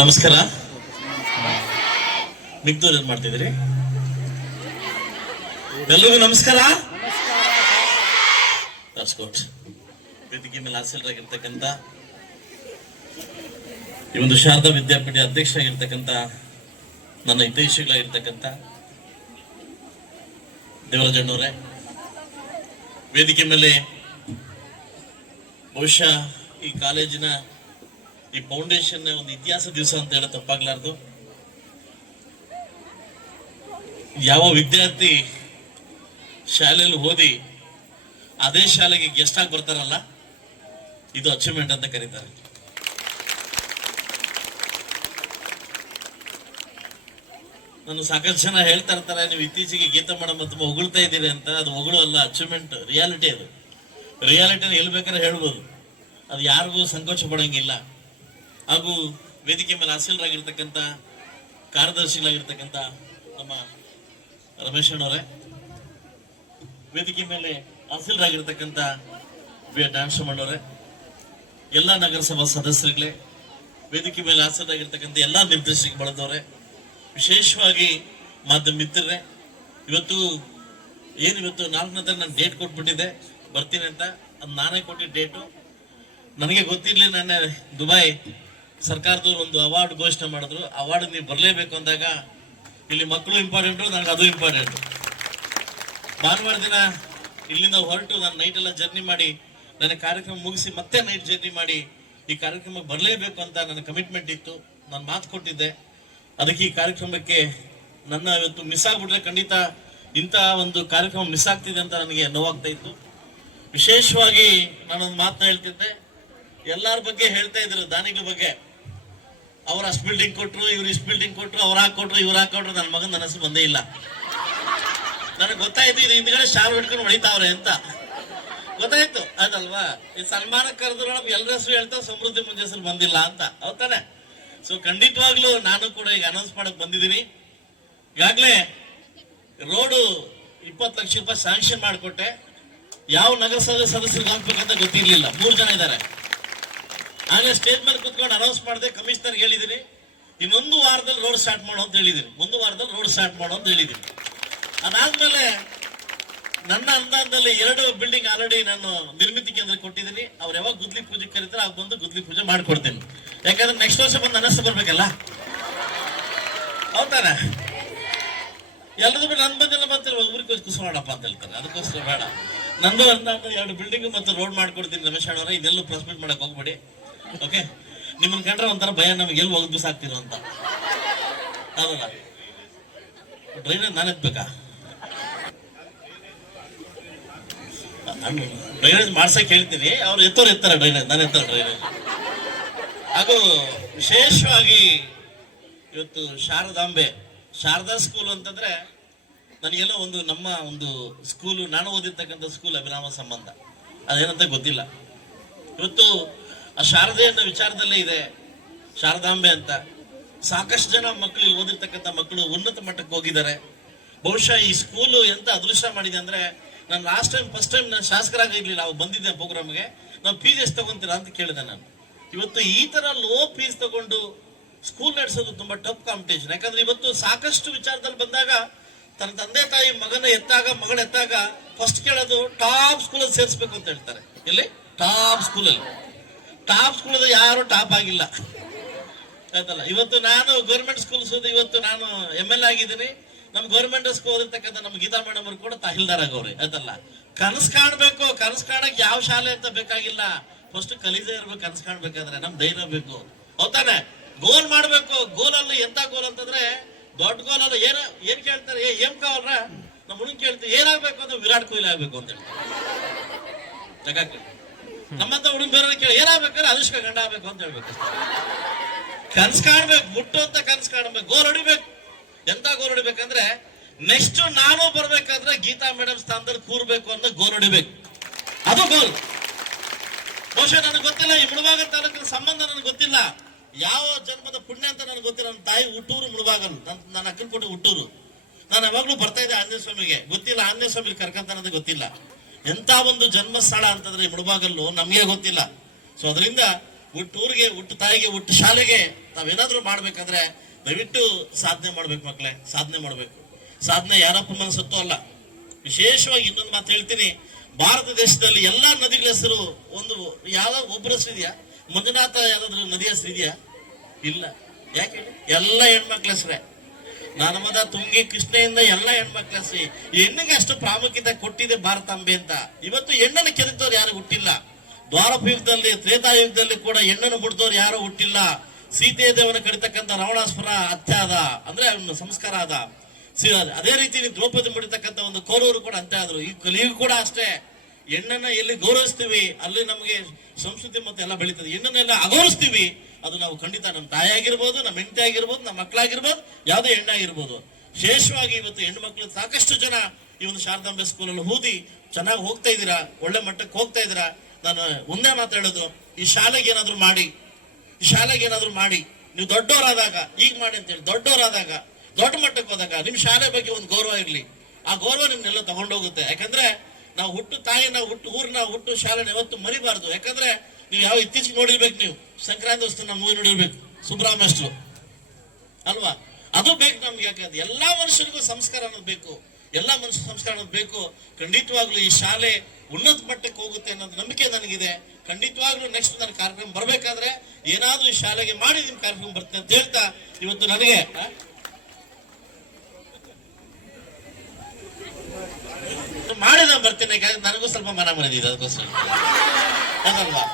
ನಮಸ್ಕಾರ. ಮಿಗ್ದೂರ್ ಏನ್ ಮಾಡ್ತಿದ್ರಿ ಎಲ್ಲರಿಗೂ ನಮಸ್ಕಾರ. ವೇದಿಕೆ ಮೇಲೆ ಹಾಸೀಲ್ರಾಗಿರ್ತಕ್ಕಂಥ ಈ ಒಂದು ಶಾರದಾ ವಿದ್ಯಾಪೀಠ ಅಧ್ಯಕ್ಷರಾಗಿರ್ತಕ್ಕಂಥ ನನ್ನ ಹಿತೈಷಿಗಳಾಗಿರ್ತಕ್ಕಂಥ ದೇವರಾಜಣ್ಣವರೇ, ವೇದಿಕೆ ಮೇಲೆ ಬಹುಶಃ ಈ ಕಾಲೇಜಿನ ಈ ಫೌಂಡೇಶನ್ ಒಂದು ಇತಿಹಾಸ ದಿವಸ ಅಂತ ಹೇಳ ತಪ್ಪಾಗ್ಲಾರ್ದು. ಯಾವ ವಿದ್ಯಾರ್ಥಿ ಶಾಲೆಯಲ್ಲಿ ಓದಿ ಅದೇ ಶಾಲೆಗೆ ಗೆಸ್ಟ್ ಆಗಿ ಬರ್ತಾರಲ್ಲ, ಇದು ಅಚೀವ್ಮೆಂಟ್ ಅಂತ ಕರೀತಾರೆ. ನಾನು ಸಾಕಷ್ಟು ಜನ ಹೇಳ್ತಾ ಇರ್ತಾರೆ, ನೀವು ಇತ್ತೀಚೆಗೆ ಗೀತಾ ಮೇಡಮ್ ತುಂಬ ಹೊಗಳ್ತಾ ಇದ್ದೀರಿ ಅಂತ, ಅದು ಹೊಗಳು ಅಲ್ಲ ಅಚೀವ್ಮೆಂಟ್ ರಿಯಾಲಿಟಿ ಅದು ರಿಯಾಲಿಟಿನ ಎಲ್ಲಿ ಬೇಕಾದ್ರೆ ಹೇಳ್ಬೋದು. ಅದು ಯಾರಿಗೂ ಸಂಕೋಚ ಪಡಂಗಿಲ್ಲ. ಹಾಗೂ ವೇದಿಕೆ ಮೇಲೆ ಹಾಸಲರಾಗಿರ್ತಕ್ಕಂಥ ಕಾರ್ಯದರ್ಶಿಗಳಾಗಿರ್ತಕ್ಕಂಥ ನಮ್ಮ ರಮೇಶ್ ಅಣ್ಣವರೇ, ವೇದಿಕೆ ಮೇಲೆ ಆಸೀಲರಾಗಿರ್ತಕ್ಕಂಥ ವಿ ಮಾಡವ್ರೆ ಎಲ್ಲ ನಗರಸಭಾ ಸದಸ್ಯರುಗಳೇ, ವೇದಿಕೆ ಮೇಲೆ ಹಾಸಲರಾಗಿರ್ತಕ್ಕಂಥ ಎಲ್ಲ ನಿರ್ದೇಶಕ ಬಳದವ್ರೆ ವಿಶೇಷವಾಗಿ ಮಾಧ್ಯಮ ಮಿತ್ರರೇ, ಇವತ್ತು ಏನು ಇವತ್ತು ನಾಲ್ಕನೇ ತಾರೀಕು ನಾನು ಡೇಟ್ ಕೊಟ್ಬಿಟ್ಟಿದ್ದೆ, ಬರ್ತೀನಿ ಅಂತ, ಅದು ನಾನೇ ಕೊಟ್ಟಿದ್ದ ಡೇಟು ನನಗೆ ಗೊತ್ತಿರಲಿ ನನ್ನ ದುಬೈ ಸರ್ಕಾರದವ್ರು ಒಂದು ಅವಾರ್ಡ್ ಘೋಷಣೆ ಮಾಡಿದ್ರು. ಅವಾರ್ಡ್ ನೀವು ಬರಲೇಬೇಕು ಅಂದಾಗ ಇಲ್ಲಿ ಮಕ್ಕಳು ಇಂಪಾರ್ಟೆಂಟು ನನಗೆ ಅದು ಇಂಪಾರ್ಟೆಂಟ್ ಭಾನುವಾರ ದಿನ ಇಲ್ಲಿಂದ ಹೊರಟು ನಾನು ನೈಟ್ ಎಲ್ಲ ಜರ್ನಿ ಮಾಡಿ, ನನ್ನ ಕಾರ್ಯಕ್ರಮ ಮುಗಿಸಿ ಮತ್ತೆ ನೈಟ್ ಜರ್ನಿ ಮಾಡಿ ಈ ಕಾರ್ಯಕ್ರಮಕ್ಕೆ ಬರಲೇಬೇಕು ಅಂತ ನನ್ನ ಕಮಿಟ್ಮೆಂಟ್ ಇತ್ತು. ನಾನು ಮಾತು ಕೊಟ್ಟಿದ್ದೆ. ಅದಕ್ಕೆ ಈ ಕಾರ್ಯಕ್ರಮಕ್ಕೆ ನನ್ನ ಇವತ್ತು ಮಿಸ್ ಆಗ್ಬಿಟ್ರೆ ಖಂಡಿತ ಇಂಥ ಒಂದು ಕಾರ್ಯಕ್ರಮ ಮಿಸ್ ಆಗ್ತಿದೆ ಅಂತ ನನಗೆ ನೋವಾಗ್ತಾ ಇತ್ತು. ವಿಶೇಷವಾಗಿ ನಾನೊಂದು ಮಾತನ್ನ ಹೇಳ್ತಿದ್ದೆ. ಎಲ್ಲರ ಬಗ್ಗೆ ಹೇಳ್ತಾ ಇದ್ರು, ದಾನಿಗಳ ಬಗ್ಗೆ. ಅವ್ರು ಅಷ್ಟು ಬಿಲ್ಡಿಂಗ್ ಕೊಟ್ರು, ಇವ್ರು ಇಷ್ಟು ಬಿಲ್ಡಿಂಗ್ ಕೊಟ್ರು, ಅವ್ರು ಹಾಕೊಟ್ರು ಇವ್ರು ಹಾಕೊಟ್ರು ನನ್ನ ಮಗನ ನನ್ನ ಹೆಸರು ಬಂದೇ ಇಲ್ಲ. ನನಗೆ ಗೊತ್ತಾಯ್ತು, ಇದು ಹಿಂದ್ಗಡೆ ಶಾಲ್ ಹಿಡ್ಕೊಂಡು ಹೊಡಿತಾವ್ರೆ ಅಂತ. ಗೊತ್ತಾಯ್ತು ಅದಲ್ವಾ ಈ ಸನ್ಮಾನ ಕರೆದ್ರು ನಮ್ಗೆ ಎಲ್ಲರ ಹೆಸರು ಹೇಳ್ತಾ ಸಮೃದ್ಧಿ ಮುಂದೆ ಹೆಸರು ಬಂದಿಲ್ಲ ಅಂತ. ಹೌದಾನೆ ಸೊ ಖಂಡಿತವಾಗ್ಲೂ ನಾನು ಕೂಡ ಈಗ ಅನೌನ್ಸ್ ಮಾಡಕ್ ಬಂದಿದ್ದೀನಿ ಈಗಾಗಲೇ ರೋಡು ಇಪ್ಪತ್ತು ಲಕ್ಷ ರೂಪಾಯಿ ಸ್ಯಾಂಕ್ಷನ್ ಮಾಡಿಕೊಟ್ಟೆ. ಯಾವ ನಗರಸಭೆ ಸದಸ್ಯರಿಗೆ ಹಾಕ್ಬೇಕಂತ ಗೊತ್ತಿರಲಿಲ್ಲ. ಮೂರು ಜನ ಇದ್ದಾರೆ ಆಗಲೇ ಸ್ಟೇಜ್ ಮೇಲೆ ಕುತ್ಕೊಂಡು ಅನೌನ್ಸ್ ಮಾಡಿದೆ ಕಮಿಷನರ್ ಹೇಳಿದಿರಿ ಇನ್ನೊಂದು ವಾರದಲ್ಲಿ ರೋಡ್ ಸ್ಟಾರ್ಟ್ ಮಾಡೋ ಅಂತ ಹೇಳಿದ್ದೀನಿ ಒಂದು ವಾರದಲ್ಲಿ ರೋಡ್ ಸ್ಟಾರ್ಟ್ ಮಾಡೋ ಅಂತ ಹೇಳಿದ್ದೀನಿ ಅದಾದ್ಮೇಲೆ ನನ್ನ ಅನುದಾನದಲ್ಲಿ ಎರಡು ಬಿಲ್ಡಿಂಗ್ ಆಲ್ರೆಡಿ ನಾನು ನಿರ್ಮಿತಿ ಕೇಂದ್ರ ಕೊಟ್ಟಿದ್ದೀನಿ ಅವ್ರು ಯಾವಾಗ ಗುದ್ಲಿ ಪೂಜೆ ಕರೀತಾರೆ ಅವಾಗ ಬಂದು ಗುದ್ಲಿ ಪೂಜೆ ಮಾಡ್ಕೊಡ್ತೀನಿ. ಯಾಕಂದ್ರೆ ನೆಕ್ಸ್ಟ್ ವರ್ಷ ಬಂದು ಅನಸ್ಸು ಬರ್ಬೇಕಲ್ಲ? ಹೌದಾನೆ ಎಲ್ಲದೂ ನನ್ ಬಂದಿಲ್ಲ ಮತ್ತೆ ಊರಿಗೆ ಮಾಡಪ್ಪ ಅಂತ ಹೇಳ್ತಾರೆ. ಅದಕ್ಕೋಸ್ಕರ ಬೇಡ. ನಂದು ಅನುದಾನ ಎರಡು ಬಿಲ್ಡಿಂಗ್ ಮತ್ತು ರೋಡ್ ಮಾಡ್ಕೊಡ್ತೀನಿ ರಮೇಶ್ ಅಣ್ಣವ್ರೆ. ಇದೆಲ್ಲೂ ಪ್ರಸ್ಪೆಕ್ಟ್ ಮಾಡಕ್ ಹೋಗ್ಬೇಡಿ. ಓಕೆ ನಿಮ್ಮನ್ನ ಕಂಡ್ರೆ ಒಂಥರ ಭಯ, ನಮ್ಗೆ ಎಲ್ಲಿ ಹೋಗಿ ಬಿಸಾಕ್ತಿರೋ ಅಂತ. ಹೌದಲ್ಲ? ಡ್ರೈನೇಜ್ ನಾನು ಎತ್ಬೇಕಾ? ಡ್ರೈನೇಜ್ ಮಾಡ್ಸಕ್ ಹೇಳ್ತೀನಿ. ಅವ್ರು ಎತ್ತೋರು ಎತ್ತಾರೆ ಡ್ರೈನೇಜ್ ನಾನು ಎತ್ತಾರೆ ಡ್ರೈನೇಜ್ ಹಾಗೂ ವಿಶೇಷವಾಗಿ ಇವತ್ತು ಶಾರದಾಂಬೆ. ಶಾರದಾ ಸ್ಕೂಲ್ ಅಂತಂದ್ರೆ ನನಗೆಲ್ಲ ಒಂದು ನಮ್ಮ ಒಂದು ಸ್ಕೂಲು ನಾನು ಓದಿರ್ತಕ್ಕಂಥ ಸ್ಕೂಲ್ ಅಭಿರಾಮ ಸಂಬಂಧ. ಅದೇನಂತ ಗೊತ್ತಿಲ್ಲ. ಇವತ್ತು ಆ ಶಾರದೆ ಅನ್ನೋ ವಿಚಾರದಲ್ಲೇ ಇದೆ. ಶಾರದಾಂಬೆ ಅಂತ. ಸಾಕಷ್ಟು ಜನ ಮಕ್ಕಳು ಓದಿರ್ತಕ್ಕಂಥ ಮಕ್ಕಳು ಉನ್ನತ ಮಟ್ಟಕ್ಕೆ ಹೋಗಿದ್ದಾರೆ. ಬಹುಶಃ ಈ ಸ್ಕೂಲು ಎಂತ ಅದೃಷ್ಟ ಮಾಡಿದೆ ಅಂದ್ರೆ, ನಾನು ಲಾಸ್ಟ್ ಟೈಮ್ ಫಸ್ಟ್ ಟೈಮ್ ನಾನು ಶಾಸಕರಾಗಿರ್ಲಿಲ್ಲ ನಾವು ಬಂದಿದ್ದೆ ಪ್ರೋಗ್ರಾಮ್ಗೆ. ನಾವು ಫೀಸ್ ಎಷ್ಟು ತಗೊಂತೀರಾ ಅಂತ ಕೇಳಿದೆ ನಾನು. ಇವತ್ತು ಈ ತರ ಲೋ ಫೀಸ್ ತಗೊಂಡು ಸ್ಕೂಲ್ ನಡೆಸೋದು ತುಂಬಾ ಟಫ್ ಕಾಂಪಿಟೇಷನ್ ಯಾಕಂದ್ರೆ ಇವತ್ತು ಸಾಕಷ್ಟು ವಿಚಾರದಲ್ಲಿ ಬಂದಾಗ, ತನ್ನ ತಂದೆ ತಾಯಿ ಮಗನ ಎತ್ತಾಗ ಮಗಳ ಎತ್ತಾಗ ಫಸ್ಟ್ ಕೇಳೋದು ಟಾಪ್ ಸ್ಕೂಲಲ್ಲಿ ಸೇರಿಸ್ಬೇಕು ಅಂತ ಹೇಳ್ತಾರೆ. ಇಲ್ಲಿ ಟಾಪ್ ಸ್ಕೂಲಲ್ಲಿ ಟಾಪ್ ಸ್ಕೂಲ್ ಯಾರು ಟಾಪ್ ಆಗಿಲ್ಲ. ಆಯ್ತಲ್ಲ? ಇವತ್ತು ನಾನು ಗೌರ್ಮೆಂಟ್ ಸ್ಕೂಲ್ಸ್ ಇವತ್ತು ನಾನು ಎಂ ಎಲ್ ಆಗಿದ್ದೀನಿ. ನಮ್ಮ ಗೌರ್ಮೆಂಟ್ ಸ್ಕೂಲ್ ಓದಿರ್ತಕ್ಕಂಥ ನಮ್ಮ ಗೀತಾ ಮೇಡಮ್ ಅವರು ಕೂಡ ತಹೀಲ್ದಾರ್ ಆಗವ್ರೆ. ಆಯ್ತಲ್ಲ? ಕನಸು ಕಾಣ್ಬೇಕು. ಕನಸು ಕಾಣಕ್ ಯಾವ ಶಾಲೆ ಅಂತ ಬೇಕಾಗಿಲ್ಲ. ಫಸ್ಟ್ ಕಲಿದೇ ಇರ್ಬೇಕು, ಕನಸು ಕಾಣ್ಬೇಕಂದ್ರೆ ನಮ್ ಧೈರ್ಯ ಬೇಕು. ಹೌದಾನೆ ಗೋಲ್ ಮಾಡ್ಬೇಕು. ಗೋಲ್ ಅಲ್ಲ ಎಂತ ಗೋಲ್ ಅಂತಂದ್ರೆ ದೊಡ್ಡ ಗೋಲ್ ಅಲ್ಲ. ಏನ, ಏನ್ ಕೇಳ್ತಾರೆ? ಏ ಏನ್ ಕಾವಲ್ರ ನಮ್ಮ ಹುಡುಗ ಕೇಳ್ತೀವಿ ಏನಾಗ್ಬೇಕು ಅಂದ್ರೆ ವಿರಾಟ್ ಕೊಹ್ಲಿ ಆಗ್ಬೇಕು ಅಂತ ಹೇಳ್ತಾರೆ. ನಮ್ಮಂತ ಹುಡುಗ ಬೇರೆ ಕೇಳಿ, ಏನಾಗ್ಬೇಕಾದ್ರೆ ಅನುಷ್ಕ ಗಂಡ ಆಗ್ಬೇಕು ಅಂತ ಹೇಳ್ಬೇಕು ಕನ್ಸ್ ಕಾಣ್ಬೇಕು, ಮುಟ್ಟು ಅಂತ ಕನ್ಸ್ ಕಾಣ್ಬೇಕು, ಗೋಲ್ ಹೊಡಿಬೇಕು. ಎಂತ ಗೋರ್ ಹೊಡಿಬೇಕಂದ್ರೆ ನೆಕ್ಸ್ಟ್ ನಾನು ಬರ್ಬೇಕಾದ್ರೆ ಗೀತಾ ಮೇಡಮ್ ಸ್ಥಾನದಲ್ಲಿ ಕೂರ್ಬೇಕು ಅನ್ನೋ ಗೋಲ್ ಹೊಡಿಬೇಕು. ಅದು ಗೋಲ್. ಬಹುಶಃ ನನಗೆ ಗೊತ್ತಿಲ್ಲ, ಈ ಮುಳುಬಾಗ ತಾಲೂಕಿನ ಸಂಬಂಧ ನನಗೆ ಗೊತ್ತಿಲ್ಲ. ಯಾವ ಜನ್ಮದ ಪುಣ್ಯ ಅಂತ ನನಗೆ ಗೊತ್ತಿಲ್ಲ. ನನ್ನ ತಾಯಿ ಹುಟ್ಟೂರು ಮುಳುಬಾಗಲ್ ನನ್ನ ನನ್ನ ಅಕ್ಕನ ಕೊಟ್ಟು ಹುಟ್ಟೂರು. ನಾನು ಯಾವಾಗ್ಲೂ ಬರ್ತಾ ಇದ್ದೆ ಆಂಜನೇಯ ಸ್ವಾಮಿಗೆ. ಗೊತ್ತಿಲ್ಲ, ಆಂಜನೇಯ ಸ್ವಾಮಿ ಕರ್ಕಂತ ಅನ್ನೋದು ಗೊತ್ತಿಲ್ಲ. ಎಂತ ಒಂದು ಜನ್ಮ ಸ್ಥಳ ಅಂತಂದ್ರೆ ಈ ಮುಳಬಾಗಲ್ಲು ನಮಗೆ ಗೊತ್ತಿಲ್ಲ. ಸೊ ಅದರಿಂದ ಹುಟ್ಟು ಊರಿಗೆ ಹುಟ್ಟು ತಾಯಿಗೆ ಹುಟ್ಟು ಶಾಲೆಗೆ ನಾವೇನಾದ್ರೂ ಮಾಡ್ಬೇಕಂದ್ರೆ ದಯವಿಟ್ಟು ಸಾಧನೆ ಮಾಡ್ಬೇಕು ಮಕ್ಕಳೇ ಸಾಧನೆ ಮಾಡ್ಬೇಕು. ಸಾಧನೆ ಯಾರಪ್ಪ ಮನಸ್ಸತ್ತೋ ಅಲ್ಲ. ವಿಶೇಷವಾಗಿ ಇನ್ನೊಂದು ಮಾತು ಹೇಳ್ತೀನಿ. ಭಾರತ ದೇಶದಲ್ಲಿ ಎಲ್ಲಾ ನದಿಗಳ ಹೆಸರು ಒಂದು ಯಾವ ಒಬ್ಬರ ಹೆಸರು ಇದೆಯಾ? ಮಂಜುನಾಥ ಯಾವ್ದಾದ್ರು ನದಿ ಹೆಸರು ಇದೆಯಾ? ಇಲ್ಲ. ಯಾಕೆ? ಎಲ್ಲ ಹೆಣ್ಮಕ್ಳ ಹೆಸರೇ. ನರ್ಮದ ತುಂಗಿ ಕೃಷ್ಣೆಯಿಂದ ಎಲ್ಲ ಹೆಣ್ಮಕ್ಳ ಸಿ ಹೆಣ್ಣಿಗೆ ಅಷ್ಟು ಪ್ರಾಮುಖ್ಯತೆ ಕೊಟ್ಟಿದೆ ಭಾರತಾಂಬೆ ಅಂತ. ಇವತ್ತು ಹೆಣ್ಣನ್ನು ಕೆದಕ್ತವ್ರು ಯಾರು ಹುಟ್ಟಿಲ್ಲ. ದ್ವಾರಪ ಯುಗದಲ್ಲಿ ತ್ರೇತಾಯುಗದಲ್ಲಿ ಕೂಡ ಹೆಣ್ಣನ್ನು ಮುಡ್ದವ್ರು ಯಾರು ಹುಟ್ಟಿಲ್ಲ. ಸೀತೆಯ ದೇವನ ಕಡಿತಕ್ಕಂಥ ರಾವಣಾಸ್ಪುರ ಅತ್ಯಾದ ಅಂದ್ರೆ ಅವನ ಸಂಸ್ಕಾರ ಸಿ- ಅದೇ ರೀತಿ ದ್ರೌಪದಿ ಮುಡಿತಕ್ಕಂಥ ಒಂದು ಕೋರೂರು ಕೂಡ ಅಂತ್ಯ ಆದ್ರು. ಈ ಕಲಿಯು ಕೂಡ ಅಷ್ಟೇ. ಹೆಣ್ಣನ್ನ ಎಲ್ಲಿ ಗೌರವಿಸ್ತೀವಿ, ಅಲ್ಲಿ ನಮಗೆ ಸಂಸ್ಕೃತಿ ಮತ್ತೆ ಎಲ್ಲ ಬೆಳೀತದೆ. ಹೆಣ್ಣನ್ನೆಲ್ಲ ಅಗೌರವಿಸ್ತೀವಿ, ಅದು ನಾವು ಖಂಡಿತ ನಮ್ಮ ತಾಯಿ ಆಗಿರ್ಬೋದು, ನಮ್ಮ ಹೆಂಡತಿ ಆಗಿರ್ಬೋದು, ನಮ್ಮ ಮಕ್ಕಳಾಗಿರ್ಬೋದು, ಯಾವುದೇ ಹೆಣ್ಣಾಗಿರ್ಬೋದು ವಿಶೇಷವಾಗಿ ಇವತ್ತು ಹೆಣ್ಣು ಮಕ್ಕಳು ಸಾಕಷ್ಟು ಜನ ಈ ಒಂದು ಶಾರದಾಂಬೆ ಸ್ಕೂಲಲ್ಲಿ ಓದಿ ಚೆನ್ನಾಗಿ ಹೋಗ್ತಾ ಇದ್ದೀರಾ, ಒಳ್ಳೆ ಮಟ್ಟಕ್ಕೆ ಹೋಗ್ತಾ ಇದ್ದೀರಾ? ನಾನು ಒಂದೇ ಮಾತಾಡೋದು ಈ ಶಾಲೆಗೆ ಏನಾದರೂ ಮಾಡಿ, ಈ ಶಾಲೆಗೆ ಏನಾದರೂ ಮಾಡಿ, ನೀವು ದೊಡ್ಡವರಾದಾಗ, ಈಗ ಮಾಡಿ ಅಂತೇಳಿ, ದೊಡ್ಡವರಾದಾಗ, ದೊಡ್ಡ ಮಟ್ಟಕ್ಕೆ ಹೋದಾಗ, ನಿಮ್ಮ ಶಾಲೆ ಬಗ್ಗೆ ಒಂದು ಗೌರವ ಇರಲಿ. ಆ ಗೌರವ ನಿಮ್ನೆಲ್ಲ ತಗೊಂಡೋಗುತ್ತೆ. ಯಾಕಂದ್ರೆ ನಾವು ಹುಟ್ಟು ತಾಯಿ, ನಾವು ಹುಟ್ಟು ಊರ್ನ ಹುಟ್ಟು ಶಾಲೆನ ಯಾವತ್ತು ಮರಿಬಾರ್ದು. ಯಾಕಂದ್ರೆ ನೀವು ಯಾವ ಇತ್ತೀಚೆಗೆ ನೋಡಿರ್ಬೇಕು ನೀವು. ಸಂಕ್ರಾಂತಿ ವಸ್ತು ಮೂವಿ ನೋಡಿರ್ಬೇಕು. ಸುಬ್ರಹ್ಮಣ್ಯರು ಅಲ್ವಾ? ಅದು ಬೇಕು ನಮ್ಗೆ ಯಾಕಂದ್ರೆ ಎಲ್ಲಾ ಮನುಷ್ಯರಿಗೂ ಸಂಸ್ಕಾರ ಅನ್ನೋದು ಬೇಕು. ಎಲ್ಲಾ ಮನುಷ್ಯ ಸಂಸ್ಕಾರ ಅನ್ನೋದು ಬೇಕು. ಖಂಡಿತವಾಗ್ಲೂ ಈ ಶಾಲೆ ಉನ್ನತ ಮಟ್ಟಕ್ಕೆ ಹೋಗುತ್ತೆ ಅನ್ನೋದು ನಂಬಿಕೆ ನನಗಿದೆ. ಖಂಡಿತವಾಗ್ಲೂ ನೆಕ್ಸ್ಟ್ ನನ್ನ ಕಾರ್ಯಕ್ರಮ ಬರಬೇಕಾದ್ರೆ ಏನಾದ್ರೂ ಈ ಶಾಲೆಗೆ ಮಾಡಿ ನಿಮ್ ಕಾರ್ಯಕ್ರಮ ಬರ್ತೇನೆ ಅಂತ ಹೇಳ್ತಾ ಇವತ್ತು ನನಗೆ ಮಾಡಿದ ಬರ್ತೇನೆ, ಯಾಕಂದ್ರೆ ನನಗೂ ಸ್ವಲ್ಪ ಮನ ಮರದಿದೆ ಅದಕ್ಕೋಸ್ಕರ. ಅದಲ್ವಾ?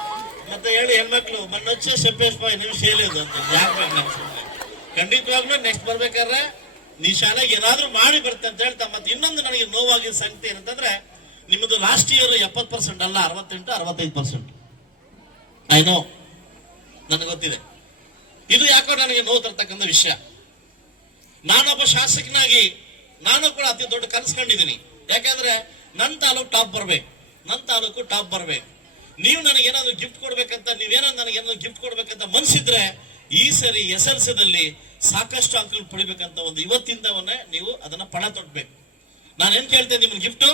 ಮತ್ತೆ ಹೇಳಿ ಹೆಣ್ಮಕ್ಳು ಮಣ್ಣೊಚ್ಚ ಸೆಪ್ಪೇಶ್ಪ ನಿಮಿಷ ಶೇಲಿದು ಅಂತ ಖಂಡಿತವಾಗ್ಲೂ ನೆಕ್ಸ್ಟ್ ಬರ್ಬೇಕಾದ್ರೆ ನೀ ಶಾಲೆಗೆ ಏನಾದ್ರೂ ಮಾಡಿ ಬರ್ತೆ ಅಂತ ಹೇಳ್ತಾ, ಮತ್ತೆ ಇನ್ನೊಂದು ನನಗೆ ನೋವಾಗಿದ್ದ ಸಂಗತಿ ಏನಂತಂದ್ರೆ ನಿಮ್ಮದು ಲಾಸ್ಟ್ ಇಯರ್ ಎಪ್ಪತ್ತು ಪರ್ಸೆಂಟ್ ಅಲ್ಲ, ಅರವತ್ತೆಂಟು, ಅರವತ್ತೈದು ಪರ್ಸೆಂಟ್ ಐ ನೋ ನನಗೆ ಗೊತ್ತಿದೆ. ಇದು ಯಾಕೋ ನನಗೆ ನೋವು ತರ್ತಕ್ಕಂಥ ವಿಷಯ. ನಾನೊಬ್ಬ ಶಾಸಕನಾಗಿ, ನಾನು ಕೂಡ ಅತಿ ದೊಡ್ಡ ಕನಸು ಕಂಡಿದ್ದೀನಿ ಯಾಕಂದ್ರೆ ನನ್ನ ತಾಲೂಕು ಟಾಪ್ ಬರ್ಬೇಕು. ನನ್ನ ತಾಲೂಕು ಟಾಪ್ ಬರ್ಬೇಕು. ನೀವು ನನಗೆ ಏನಾದ್ರು ಗಿಫ್ಟ್ ಕೊಡ್ಬೇಕಂತ, ನೀವೇನೋ ನನಗೆ ಏನಾದ್ರು ಗಿಫ್ಟ್ ಕೊಡ್ಬೇಕಂತ ಮನ್ಸಿದ್ರೆ, ಈ ಸರಿ ಎಸ್ ಎಲ್ ಸಿದಲ್ಲಿ ಸಾಕಷ್ಟು ಅಂಕಗಳು ಪಡಿಬೇಕಂತ ಒಂದು ಇವತ್ತಿಂದವನ್ನೇ ನೀವು ಅದನ್ನ ಪಣ ತೊಟ್ಬೇಕು. ನಾನು ಏನ್ ಕೇಳ್ತೇನೆ ನಿಮ್ಗೆ ಗಿಫ್ಟು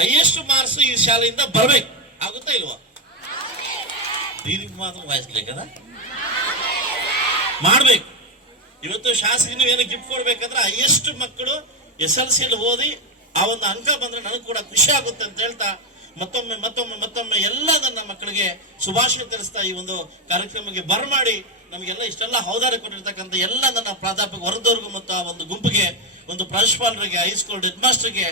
ಹೈಯೆಸ್ಟ್ ಮಾರ್ಕ್ಸ್ ಈ ಶಾಲೆಯಿಂದ ಬರ್ಬೇಕು. ಆಗುತ್ತಾ ಇಲ್ವಾ? ಮಾತ್ರ ವಾಯಿಸ್ಬೇಕದ ಮಾಡ್ಬೇಕು. ಇವತ್ತು ಶಾಸಕನು ಏನು ಗಿಫ್ಟ್ ಕೊಡ್ಬೇಕಂದ್ರೆ, ಹೈಯೆಸ್ಟ್ ಮಕ್ಕಳು ಎಸ್ ಎಲ್ ಸಿಯಲ್ಲಿ ಓದಿ ಆ ಒಂದು ಅಂಕ ಬಂದ್ರೆ ನನಗೆ ಕೂಡ ಖುಷಿ ಆಗುತ್ತೆ ಅಂತ ಹೇಳ್ತಾ ಮತ್ತೊಮ್ಮೆ ಮತ್ತೊಮ್ಮೆ ಮತ್ತೊಮ್ಮೆ ಎಲ್ಲ ನನ್ನ ಮಕ್ಕಳಿಗೆ ಶುಭಾಶಯ ತಿಳಿಸ್ತಾ ಈ ಒಂದು ಕಾರ್ಯಕ್ರಮಕ್ಕೆ ಬರಮಾಡಿ ನಮಗೆಲ್ಲ ಇಷ್ಟೆಲ್ಲ ಹೌದಾರ ಕೊಟ್ಟಿರ್ತಕ್ಕಂಥ ಎಲ್ಲ ನನ್ನ ಪ್ರಾಧ್ಯಾಪಕ ವರ್ಗದವ್ರಿಗೂ ಮತ್ತು ಆ ಒಂದು ಗುಂಪಿಗೆ, ಒಂದು ಪ್ರಾಂಶುಪಾಲರಿಗೆ, ಹೈಸ್ಕೂಲ್ ಹೆಡ್ ಮಾಸ್ಟರ್ಗೆ